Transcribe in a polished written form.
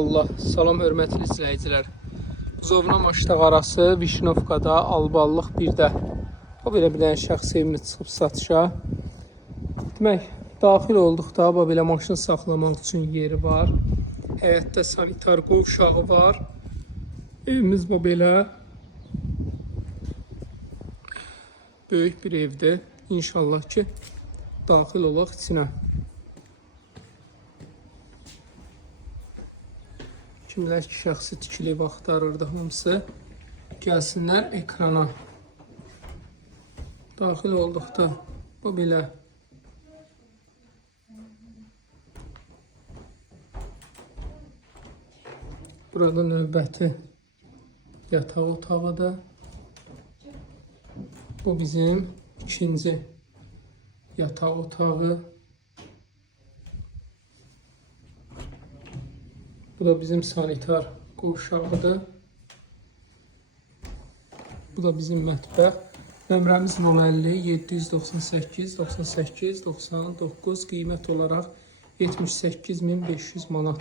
Allah. Salam hörmətli izləyicilər. Buzovna Maştaq arası Vişnovkada alballıq birdə. O belə bir dənə şəxs evimi çıxıb satışa. Demək, daxil olduqda belə maşın saxlamaq üçün yeri var. Həyətdə sanitar qovşağı var. Evimiz bu belə. Böyük bir evdir. İnşallah ki, daxil olaq içinə. Kimlər ki, şəxsi tikili axtarırdı hamısı, gəlsinlər ekrana. Daxil olduqda bu belə. Burada növbəti yataq otağıdır. Bu bizim ikinci yataq otağı. Bu da bizim sanitar qovşağıdır. Bu da bizim mətbəx. Nömrəmiz 050 798 98 99, qiymət olaraq 78.500 manat.